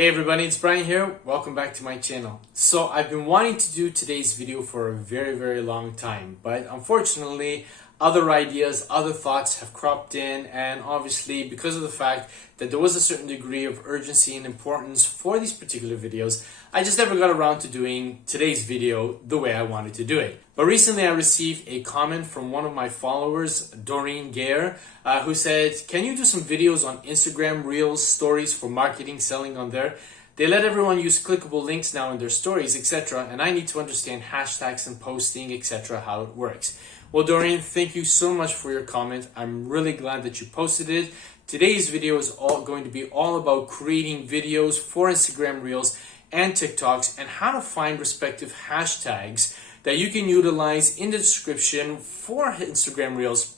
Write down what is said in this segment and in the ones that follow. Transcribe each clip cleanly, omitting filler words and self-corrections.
Hey everybody, it's Brian here. Welcome back to my channel. So I've been wanting to do today's video for a very long time, but unfortunately other ideas, other thoughts have cropped in, and obviously because of the fact that there was a certain degree of urgency and importance for these particular videos, I just never got around to doing today's video the way I wanted to do it. But recently I received a comment from one of my followers, Doreen Gare, who said, can you do some videos on Instagram Reels, stories for marketing, selling on there? They let everyone use clickable links now in their stories, etc. And I need to understand hashtags and posting, etc., how it works. Well, Doreen, thank you so much for your comment. I'm really glad that you posted it. Today's video is going to be all about creating videos for Instagram Reels and TikToks and how to find respective hashtags that you can utilize in the description for Instagram Reels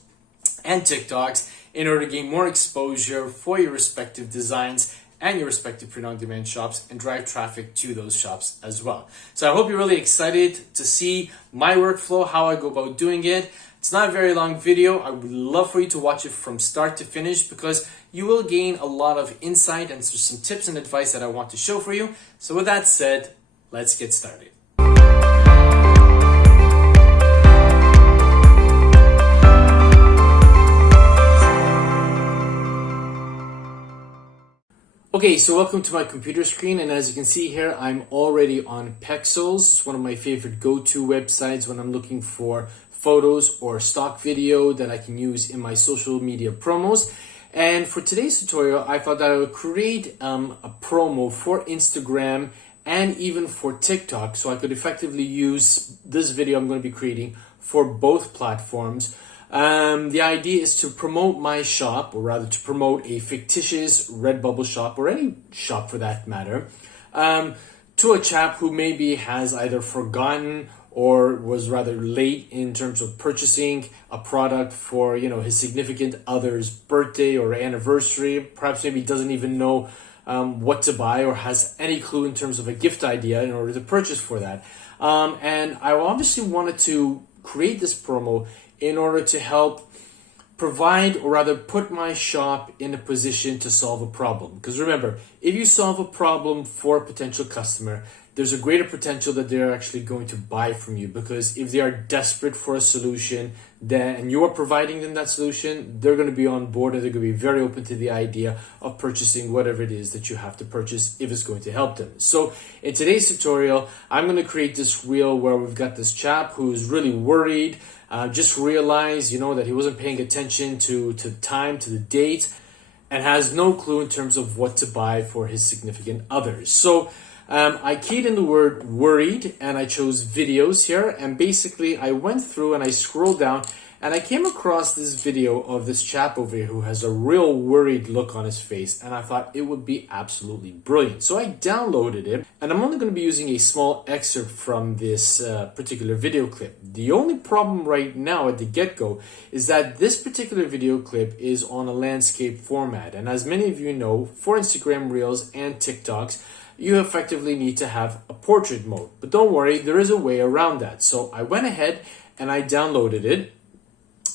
and TikToks in order to gain more exposure for your respective designs and your respective print-on-demand shops and drive traffic to those shops as well. So I hope you're really excited to see my workflow, how I go about doing it. It's not a very long video. I would love for you to watch it from start to finish because you will gain a lot of insight and some tips and advice that I want to show for you. So with that said, let's get started. Okay, so welcome to my computer screen, and as you can see here, I'm already on Pexels. It's one of my favorite go-to websites when I'm looking for photos or stock video that I can use in my social media promos. And for today's tutorial, I thought that I would create a promo for Instagram and even for TikTok, so I could effectively use this video I'm going to be creating for both platforms. The idea is to promote my shop, or rather to promote a fictitious Redbubble shop, or any shop for that matter, to a chap who maybe has either forgotten or was rather late in terms of purchasing a product for, his significant other's birthday or anniversary. Perhaps maybe doesn't even know what to buy or has any clue in terms of a gift idea in order to purchase for that. And I obviously wanted to create this promo in order to help provide, or rather put my shop in a position to solve a problem. Because remember, if you solve a problem for a potential customer, there's a greater potential that they're actually going to buy from you, because if they are desperate for a solution and you are providing them that solution, they're going to be on board and they're going to be very open to the idea of purchasing whatever it is that you have to purchase if it's going to help them. So in today's tutorial, I'm going to create this reel where we've got this chap who's really worried, just realized, that he wasn't paying attention to time, to the date, and has no clue in terms of what to buy for his significant others. So I keyed in the word worried and I chose videos here, and basically I went through and I scrolled down and I came across this video of this chap over here who has a real worried look on his face, and I thought it would be absolutely brilliant. So I downloaded it, and I'm only going to be using a small excerpt from this particular video clip. The only problem right now at the get-go is that this particular video clip is on a landscape format, and as many of you know, for Instagram Reels and TikToks, you effectively need to have a portrait mode. But don't worry, there is a way around that. So I went ahead and I downloaded it.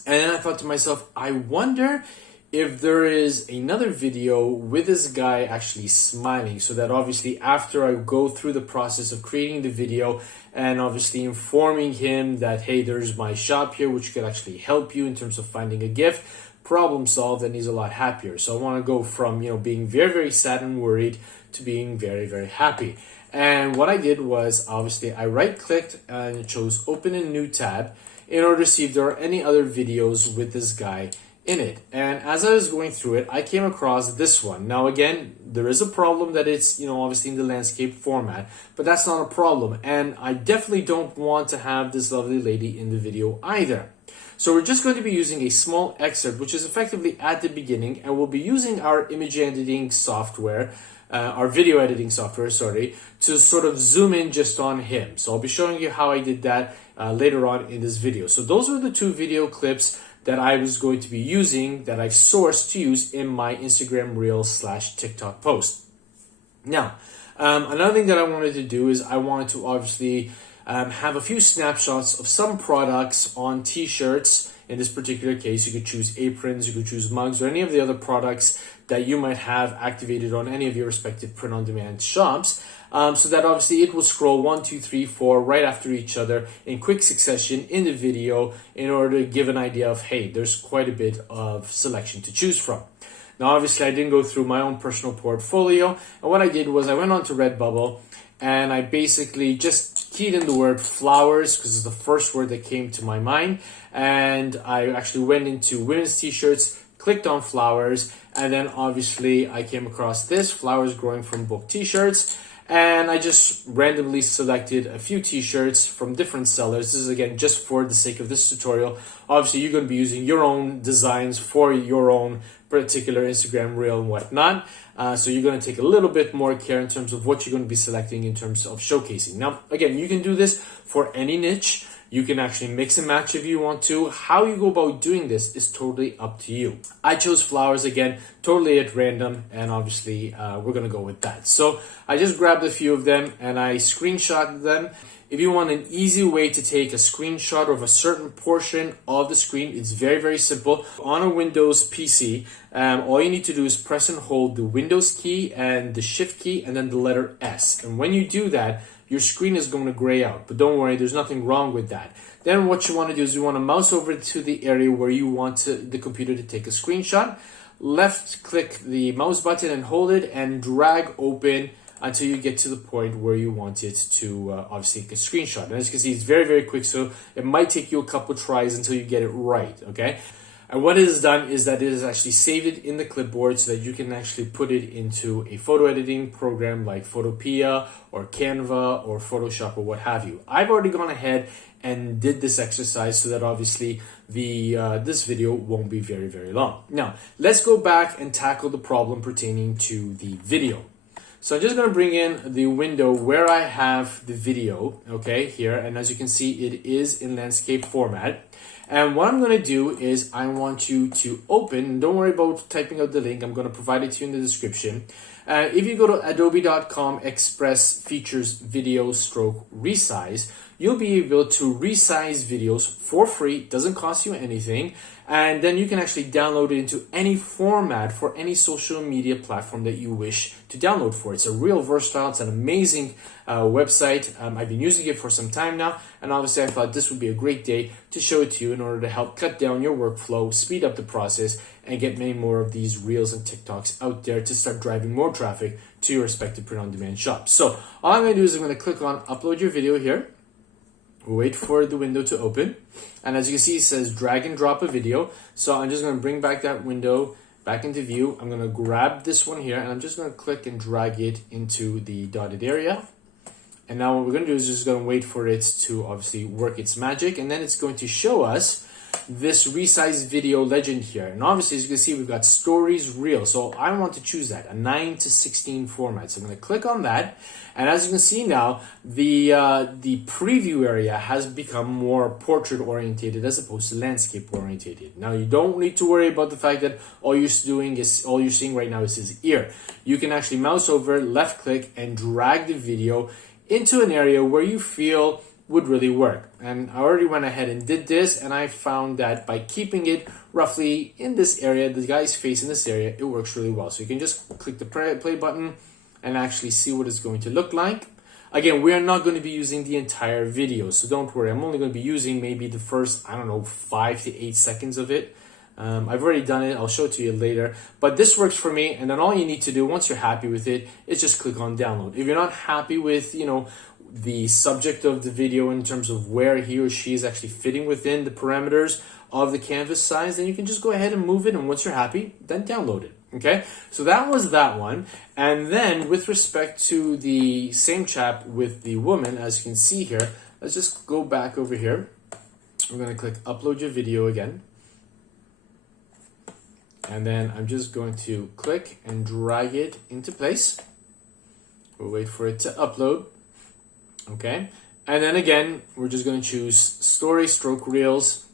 And then I thought to myself, I wonder if there is another video with this guy actually smiling, so that obviously after I go through the process of creating the video and obviously informing him that, hey, there's my shop here, which could actually help you in terms of finding a gift, problem solved, and he's a lot happier. So I want to go from, being very sad and worried to being very happy. And what I did was, obviously, I right-clicked and chose open a new tab in order to see if there are any other videos with this guy in it. And as I was going through it, I came across this one. Now again, there is a problem that it's, obviously in the landscape format, but that's not a problem. And I definitely don't want to have this lovely lady in the video either. So we're just going to be using a small excerpt, which is effectively at the beginning, and we'll be using our image editing software, our video editing software, to sort of zoom in just on him. So I'll be showing you how I did that later on in this video. So those are the two video clips that I was going to be using, that I've sourced to use in my Instagram Reels / TikTok post. Now, another thing that I wanted to do is I wanted to obviously have a few snapshots of some products on t-shirts. In this particular case, you could choose aprons, you could choose mugs, or any of the other products that you might have activated on any of your respective print-on-demand shops, so that obviously it will scroll 1, 2, 3, 4 right after each other in quick succession in the video in order to give an idea of, hey, there's quite a bit of selection to choose from. Now, obviously, I didn't go through my own personal portfolio, and what I did was I went on to Redbubble and I basically just keyed in the word flowers because it's the first word that came to my mind, and I actually went into women's t-shirts, clicked on flowers, and then obviously I came across this, flowers growing from book t-shirts, and I just randomly selected a few t-shirts from different sellers. This is again just for the sake of this tutorial. Obviously you're going to be using your own designs for your own particular Instagram reel and whatnot. So you're going to take a little bit more care in terms of what you're going to be selecting in terms of showcasing. Now, again, you can do this for any niche. You can actually mix and match if you want to. How you go about doing this is totally up to you. I chose flowers again, totally at random, and obviously we're going to go with that. So I just grabbed a few of them and I screenshotted them. If you want an easy way to take a screenshot of a certain portion of the screen, it's very, very simple. On a Windows PC, all you need to do is press and hold the Windows key and the Shift key and then the letter S. And when you do that, your screen is going to gray out. But don't worry, there's nothing wrong with that. Then what you want to do is you want to mouse over to the area where you want the computer to take a screenshot. Left click the mouse button and hold it and drag open until you get to the point where you want it to obviously take a screenshot. And as you can see, it's very, very quick, so it might take you a couple tries until you get it right, okay? And what it has done is that it has actually saved it in the clipboard so that you can actually put it into a photo editing program like Photopea or Canva or Photoshop or what have you. I've already gone ahead and did this exercise so that obviously this video won't be very, very long. Now, let's go back and tackle the problem pertaining to the video. So I'm just going to bring in the window where I have the video, okay, here. And as you can see, it is in landscape format. And what I'm going to do is I want you to open, don't worry about typing out the link, I'm going to provide it to you in the description. If you go to adobe.com express features video stroke resize, you'll be able to resize videos for free, doesn't cost you anything, and then you can actually download it into any format for any social media platform that you wish to download for. It's a real versatile, it's an amazing website. I've been using it for some time now, and obviously I thought this would be a great day to show it to you in order to help cut down your workflow, speed up the process, and get many more of these reels and TikToks out there to start driving more traffic to your respective print-on-demand shops. So all I'm going to do is I'm going to click on upload your video here. We'll wait for the window to open. And as you can see, it says drag and drop a video. So I'm just going to bring back that window back into view. I'm going to grab this one here and I'm just going to click and drag it into the dotted area. And now what we're going to do is just going to wait for it to obviously work its magic. And then it's going to show us this resize video legend here. And obviously, as you can see, we've got stories reel. So I want to choose that, a 9:16 format. So I'm going to click on that. And as you can see now, the preview area has become more portrait orientated as opposed to landscape orientated. Now you don't need to worry about the fact that all you're seeing right now is his ear. You can actually mouse over, left click, and drag the video into an area where you feel would really work. And I already went ahead and did this, and I found that by keeping it roughly in this area, the guy's face in this area, it works really well. So you can just click the play button and actually see what it's going to look like. Again, we are not going to be using the entire video, so don't worry. I'm only going to be using maybe the first, 5 to 8 seconds of it. I've already done it. I'll show it to you later. But this works for me, and then all you need to do once you're happy with it is just click on download. If you're not happy with, the subject of the video in terms of where he or she is actually fitting within the parameters of the canvas size, then you can just go ahead and move it, and once you're happy, then download it. Okay, so that was that one. And then with respect to the same chap with the woman, as you can see here, let's just go back over here. We're going to click upload your video again. And then I'm just going to click and drag it into place. We'll wait for it to upload. Okay, and then again, we're just going to choose story stroke reels,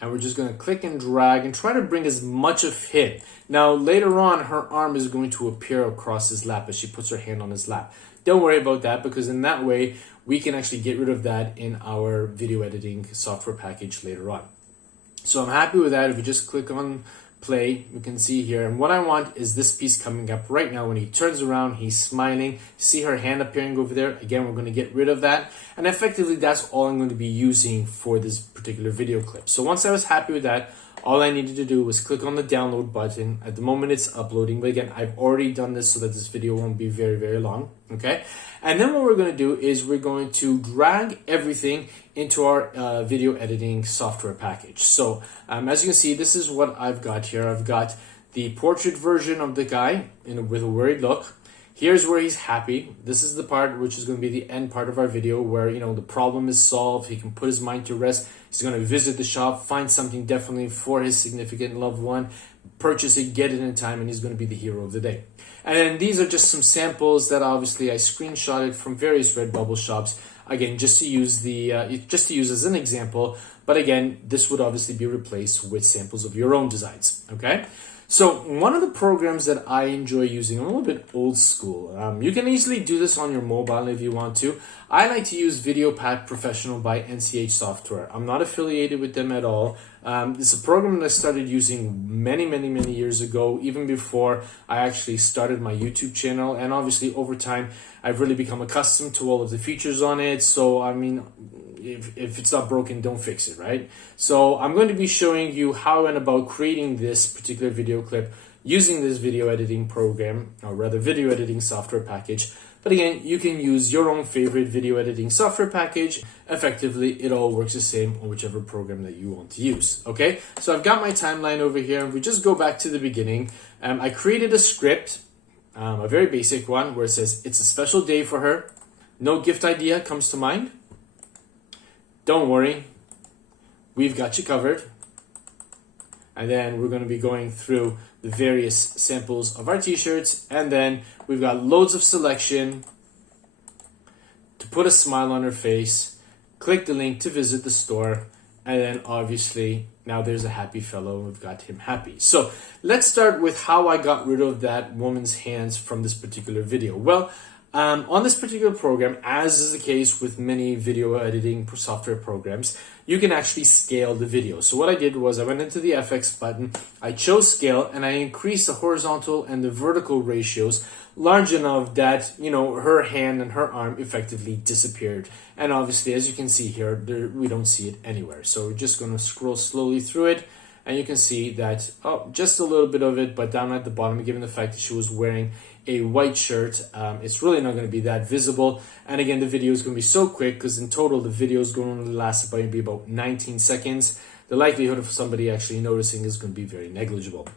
and we're just going to click and drag and try to bring as much of him. Now, later on, her arm is going to appear across his lap as she puts her hand on his lap. Don't worry about that, because in that way, we can actually get rid of that in our video editing software package later on. So I'm happy with that. If you just click on play, you can see here, and what I want is this piece coming up right now. When he turns around, he's smiling. See her hand appearing over there? Again, we're going to get rid of that, and effectively that's all I'm going to be using for this particular video clip. So once I was happy with that, all I needed to do was click on the download button. At the moment it's uploading, but again, I've already done this so that this video won't be very, very long, okay? And then what we're going to do is we're going to drag everything into our video editing software package. So as you can see, this is what I've got here. I've got the portrait version of the guy with a worried look. Here's where he's happy. This is the part which is going to be the end part of our video where, you know, the problem is solved. He can put his mind to rest. He's going to visit the shop, find something definitely for his significant loved one, purchase it, get it in time, and he's going to be the hero of the day. And then these are just some samples that obviously I screenshotted from various Redbubble shops. Again, just to use as an example. But again, this would obviously be replaced with samples of your own designs. Okay. So one of the programs that I enjoy using, I'm a little bit old school. You can easily do this on your mobile if you want to. I like to use VideoPad Professional by NCH Software. I'm not affiliated with them at all. It's a program that I started using many years ago, even before I actually started my YouTube channel. And obviously over time, I've really become accustomed to all of the features on it. So, I mean, if it's not broken, don't fix it, right? So I'm going to be showing you how I went about creating this particular video clip using this video editing program, or rather video editing software package. But again, you can use your own favorite video editing software package. Effectively, it all works the same on whichever program that you want to use, okay? So I've got my timeline over here, and we just go back to the beginning. I created a script, a very basic one, where it says, it's a special day for her. No gift idea comes to mind. Don't worry, we've got you covered. And then we're going to be going through the various samples of our t-shirts, and then we've got loads of selection to put a smile on her face. Click the link to visit the store, and then obviously now there's a happy fellow. We've got him happy. So let's start with how I got rid of that woman's hands from this particular video. Well, on this particular program, as is the case with many video editing software programs, you can actually scale the video. So what I did was I went into the FX button, I chose scale, and I increased the horizontal and the vertical ratios large enough that, you know, her hand and her arm effectively disappeared. And obviously, as you can see here, we don't see it anywhere. So we're just going to scroll slowly through it. And you can see that, just a little bit of it, but down at the bottom, given the fact that she was wearing a white shirt, it's really not going to be that visible. And again, the video is going to be so quick because in total, the video is going to last about 19 seconds. The likelihood of somebody actually noticing is going to be very negligible.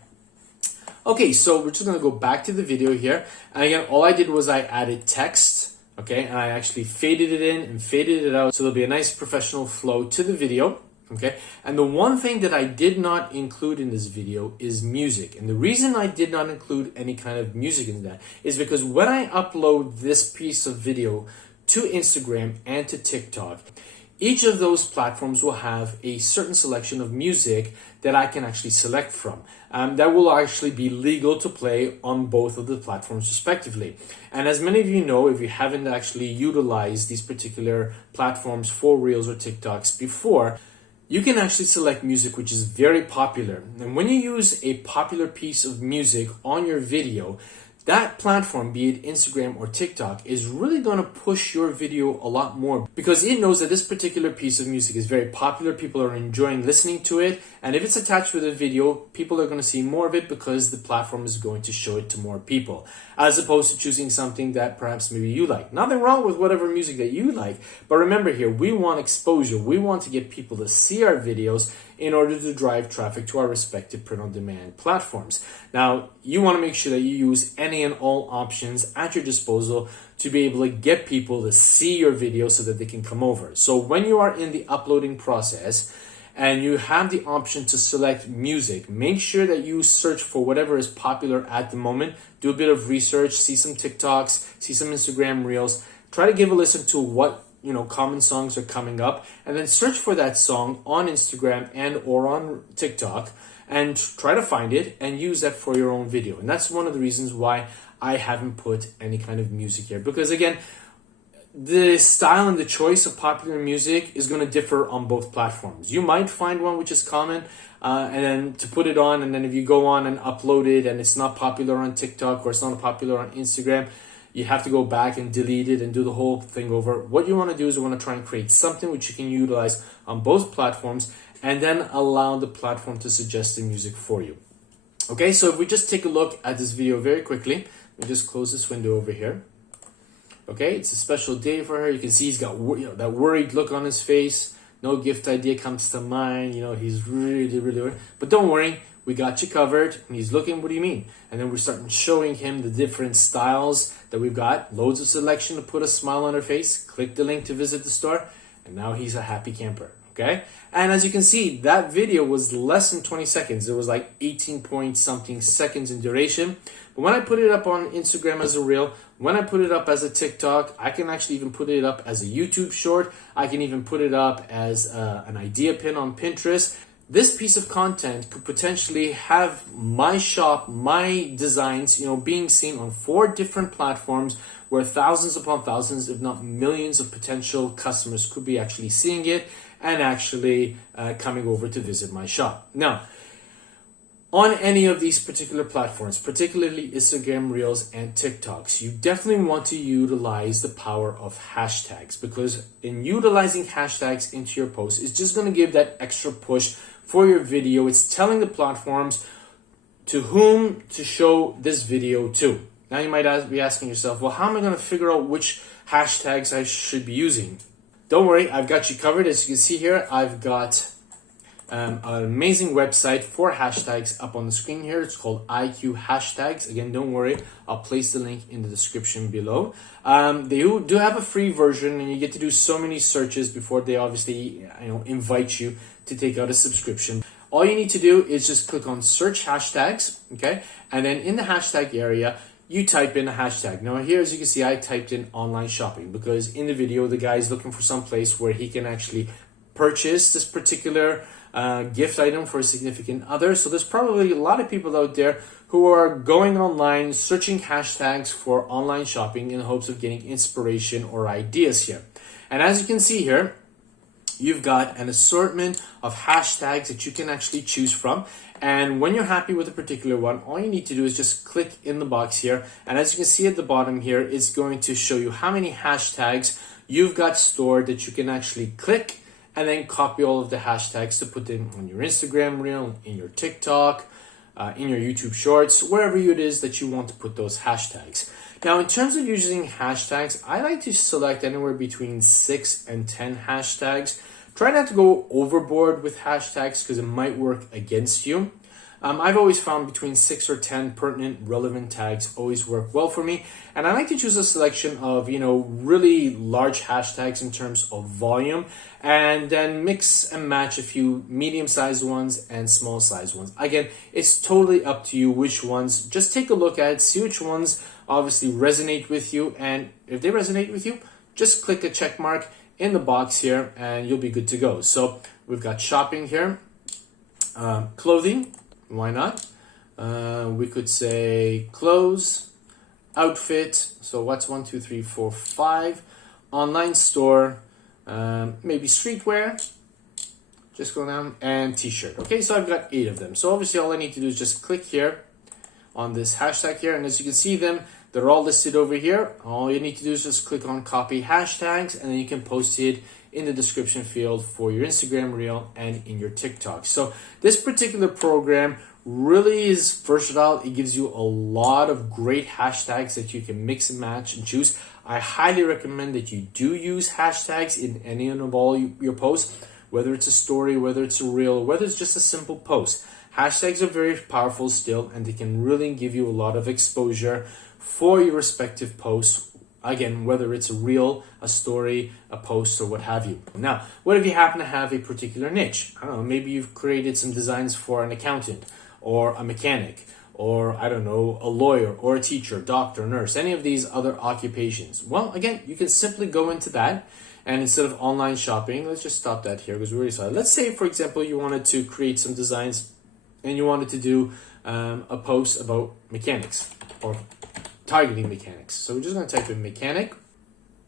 Okay, so we're just going to go back to the video here. And again, all I did was I added text, okay, and I actually faded it in and faded it out. So there'll be a nice professional flow to the video. Okay, and the one thing that I did not include in this video is music. And the reason I did not include any kind of music in that is because when I upload this piece of video to Instagram and to TikTok, each of those platforms will have a certain selection of music that I can actually select from. That will actually be legal to play on both of the platforms respectively. And as many of you know, if you haven't actually utilized these particular platforms for Reels or TikToks before, you can actually select music which is very popular. And when you use a popular piece of music on your video, that platform, be it Instagram or TikTok, is really going to push your video a lot more because it knows that this particular piece of music is very popular. People are enjoying listening to it. And if it's attached with a video, people are going to see more of it because the platform is going to show it to more people, as opposed to choosing something that perhaps maybe you like. Nothing wrong with whatever music that you like. But remember here, we want exposure. We want to get people to see our videos in order to drive traffic to our respective print-on-demand platforms. Now, you want to make sure that you use any and all options at your disposal to be able to get people to see your video so that they can come over. So when you are in the uploading process and you have the option to select music, make sure that you search for whatever is popular at the moment. Do a bit of research, see some TikToks, see some Instagram Reels, try to give a listen to what common songs are coming up, and then search for that song on Instagram and or on TikTok and try to find it and use that for your own video. And that's one of the reasons why I haven't put any kind of music here, because again, the style and the choice of popular music is going to differ on both platforms. You might find one which is common, and then to put it on, and then if you go on and upload it and it's not popular on TikTok or it's not popular on Instagram, you have to go back and delete it and do the whole thing over. What you want to do is you want to try and create something which you can utilize on both platforms, and then allow the platform to suggest the music for you. Okay, so if we just take a look at this video very quickly, we just close this window over here. Okay, it's a special day for her. You can see he's got that worried look on his face. No gift idea comes to mind. He's really worried. But don't worry, we got you covered. And he's looking, what do you mean? And then we're starting showing him the different styles that we've got. Loads of selection to put a smile on her face. Click the link to visit the store. And now he's a happy camper. Okay, and as you can see, that video was less than 20 seconds. It was like 18 point something seconds in duration. But when I put it up on Instagram as a reel, when I put it up as a TikTok, I can actually even put it up as a YouTube short. I can even put it up as an idea pin on Pinterest. This piece of content could potentially have my shop, my designs, being seen on 4 different platforms where thousands upon thousands, if not millions of potential customers could be actually seeing it and actually coming over to visit my shop. Now, on any of these particular platforms, particularly Instagram Reels and TikToks, you definitely want to utilize the power of hashtags, because in utilizing hashtags into your post, it's just going to give that extra push for your video. It's telling the platforms to whom to show this video to. Now you might be asking yourself, well, how am I going to figure out which hashtags I should be using? Don't worry, I've got you covered. As you can see here, I've got an amazing website for hashtags up on the screen here. It's called IQ Hashtags. Again, don't worry, I'll place the link in the description below. They do have a free version, and you get to do so many searches before they obviously invite you to take out a subscription. All you need to do is just click on search hashtags, okay? And then in the hashtag area, you type in a hashtag. Now here, as you can see, I typed in online shopping because in the video, the guy is looking for some place where he can actually purchase this particular gift item for a significant other. So there's probably a lot of people out there who are going online, searching hashtags for online shopping in hopes of getting inspiration or ideas here. And as you can see here, you've got an assortment of hashtags that you can actually choose from. And when you're happy with a particular one, all you need to do is just click in the box here. And as you can see at the bottom here, it's going to show you how many hashtags you've got stored that you can actually click and then copy all of the hashtags to put them on your Instagram reel, in your TikTok, in your YouTube shorts, wherever it is that you want to put those hashtags. Now, in terms of using hashtags, I like to select anywhere between 6 and 10 hashtags. Try not to go overboard with hashtags because it might work against you. I've always found between 6 or 10 pertinent, relevant tags always work well for me. And I like to choose a selection of, really large hashtags in terms of volume, and then mix and match a few medium-sized ones and small-sized ones. Again, it's totally up to you which ones. Just take a look at it, see which ones obviously resonate with you. And if they resonate with you, just click a check mark in the box here and you'll be good to go. So we've got shopping here, clothing. Why not? We could say clothes, outfit. So what's 1, 2, 3, 4, 5? Online store, maybe streetwear. Just go down, and t-shirt. Okay, so I've got 8 of them. So obviously all I need to do is just click here on this hashtag here. And as you can see them, they're all listed over here. All you need to do is just click on copy hashtags, and then you can post it in the description field for your Instagram reel and in your TikTok. So this particular program really is versatile. It gives you a lot of great hashtags that you can mix and match and choose. I highly recommend that you do use hashtags in any and all your posts, whether it's a story, whether it's a reel, whether it's just a simple post. Hashtags are very powerful still, and they can really give you a lot of exposure for your respective posts. Again, whether it's a reel, a story, a post, or what have you. Now, what if you happen to have a particular niche? I don't know, maybe you've created some designs for an accountant or a mechanic, or I don't know, a lawyer or a teacher, doctor, nurse, any of these other occupations. Well, again, you can simply go into that, and instead of online shopping, let's just stop that here because we already saw it. Let's say, for example, you wanted to create some designs and you wanted to do a post about mechanics or targeting mechanics. So we're just going to type in mechanic,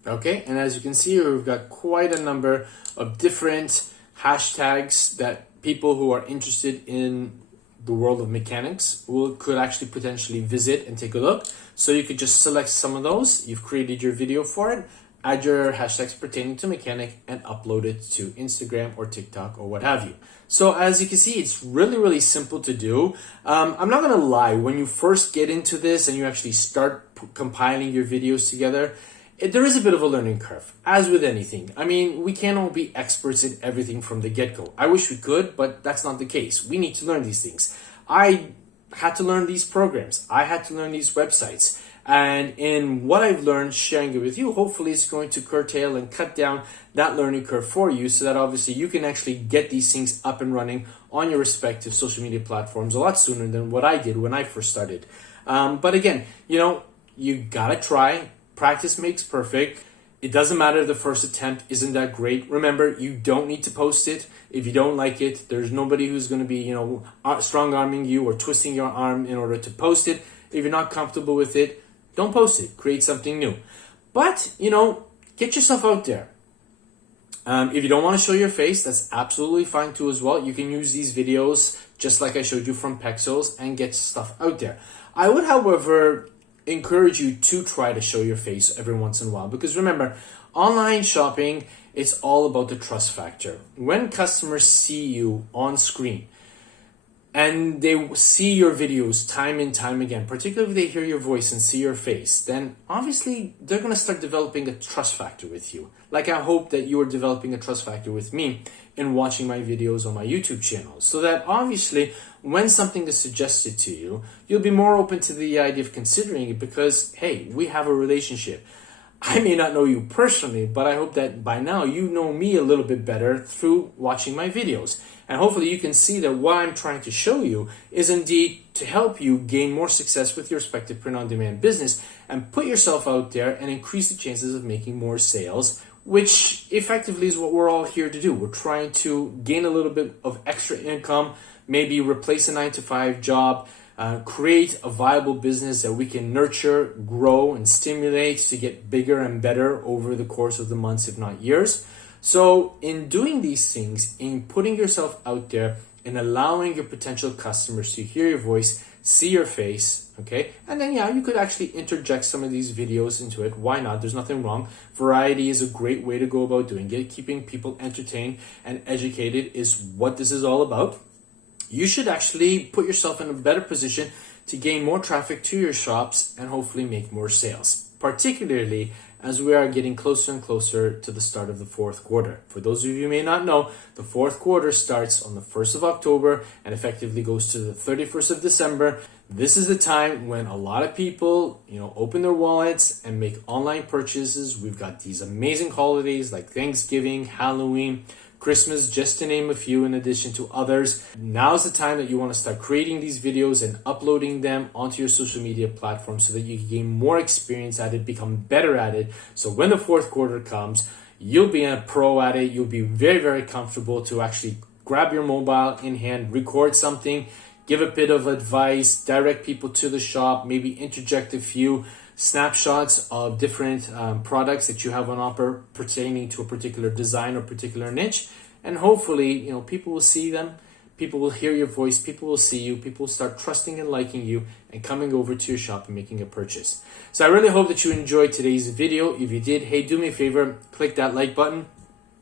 Okay, and as you can see here, we've got quite a number of different hashtags that people who are interested in the world of mechanics could actually potentially visit and take a look. So you could just select some of those. You've created your video for it, add your hashtags pertaining to mechanic, and upload it to Instagram or TikTok or what have you. So as you can see, it's really, really simple to do. I'm not gonna lie, when you first get into this and you actually start compiling your videos together, there is a bit of a learning curve, as with anything. I mean, we can't all be experts in everything from the get-go. I wish we could, but that's not the case. We need to learn these things. I had to learn these programs. I had to learn these websites. And in what I've learned, sharing it with you, hopefully it's going to curtail and cut down that learning curve for you so that obviously you can actually get these things up and running on your respective social media platforms a lot sooner than what I did when I first started. But again, you gotta try. Practice makes perfect. It doesn't matter if the first attempt isn't that great. Remember, you don't need to post it. If you don't like it, there's nobody who's going to be, strong-arming you or twisting your arm in order to post it. If you're not comfortable with it, don't post it. Create something new. But, get yourself out there. If you don't want to show your face, that's absolutely fine too as well. You can use these videos, just like I showed you from Pexels, and get stuff out there. I would, however, encourage you to try to show your face every once in a while, because remember, online shopping, it's all about the trust factor. When customers see you on screen and they see your videos time and time again, particularly if they hear your voice and see your face, then obviously they're going to start developing a trust factor with you. Like I hope that you are developing a trust factor with me in watching my videos on my YouTube channel, so that obviously when something is suggested to you, you'll be more open to the idea of considering it because, hey, we have a relationship. I may not know you personally, but I hope that by now you know me a little bit better through watching my videos. And hopefully you can see that what I'm trying to show you is indeed to help you gain more success with your respective print-on-demand business and put yourself out there and increase the chances of making more sales, which effectively is what we're all here to do. We're trying to gain a little bit of extra income, maybe replace a 9-to-5 job, create a viable business that we can nurture, grow, and stimulate to get bigger and better over the course of the months, if not years. So in doing these things, in putting yourself out there and allowing your potential customers to hear your voice, see your face, okay? And then, you could actually interject some of these videos into it. Why not? There's nothing wrong. Variety is a great way to go about doing it. Keeping people entertained and educated is what this is all about. You should actually put yourself in a better position to gain more traffic to your shops and hopefully make more sales, particularly as we are getting closer and closer to the start of the fourth quarter. For those of you who may not know, the fourth quarter starts on the 1st of October and effectively goes to the 31st of December. This is the time when a lot of people, open their wallets and make online purchases. We've got these amazing holidays like Thanksgiving, Halloween, Christmas, just to name a few in addition to others. Now's the time that you want to start creating these videos and uploading them onto your social media platform so that you can gain more experience at it, become better at it. So when the fourth quarter comes, you'll be a pro at it. You'll be very, very comfortable to actually grab your mobile in hand, record something, give a bit of advice, direct people to the shop, maybe interject a few snapshots of different products that you have on offer pertaining to a particular design or particular niche, and hopefully people will see them, people will hear your voice, people will see you, people will start trusting and liking you and coming over to your shop and making a purchase. So I really hope that you enjoyed today's video. If you did, hey, do me a favor, click that like button.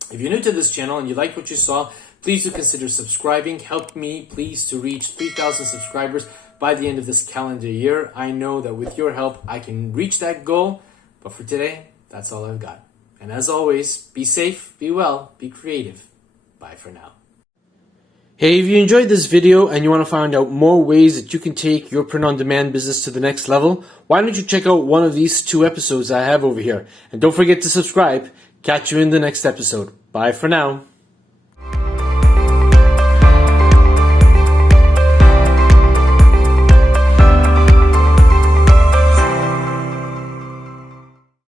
If you're new to this channel and you like what you saw, please do consider subscribing. Help me please to reach 3,000 subscribers by the end of this calendar year. I know that with your help, I can reach that goal. But for today, that's all I've got. And as always, be safe, be well, be creative. Bye for now. Hey, if you enjoyed this video and you want to find out more ways that you can take your print-on-demand business to the next level, why don't you check out one of these 2 episodes I have over here. And don't forget to subscribe. Catch you in the next episode. Bye for now.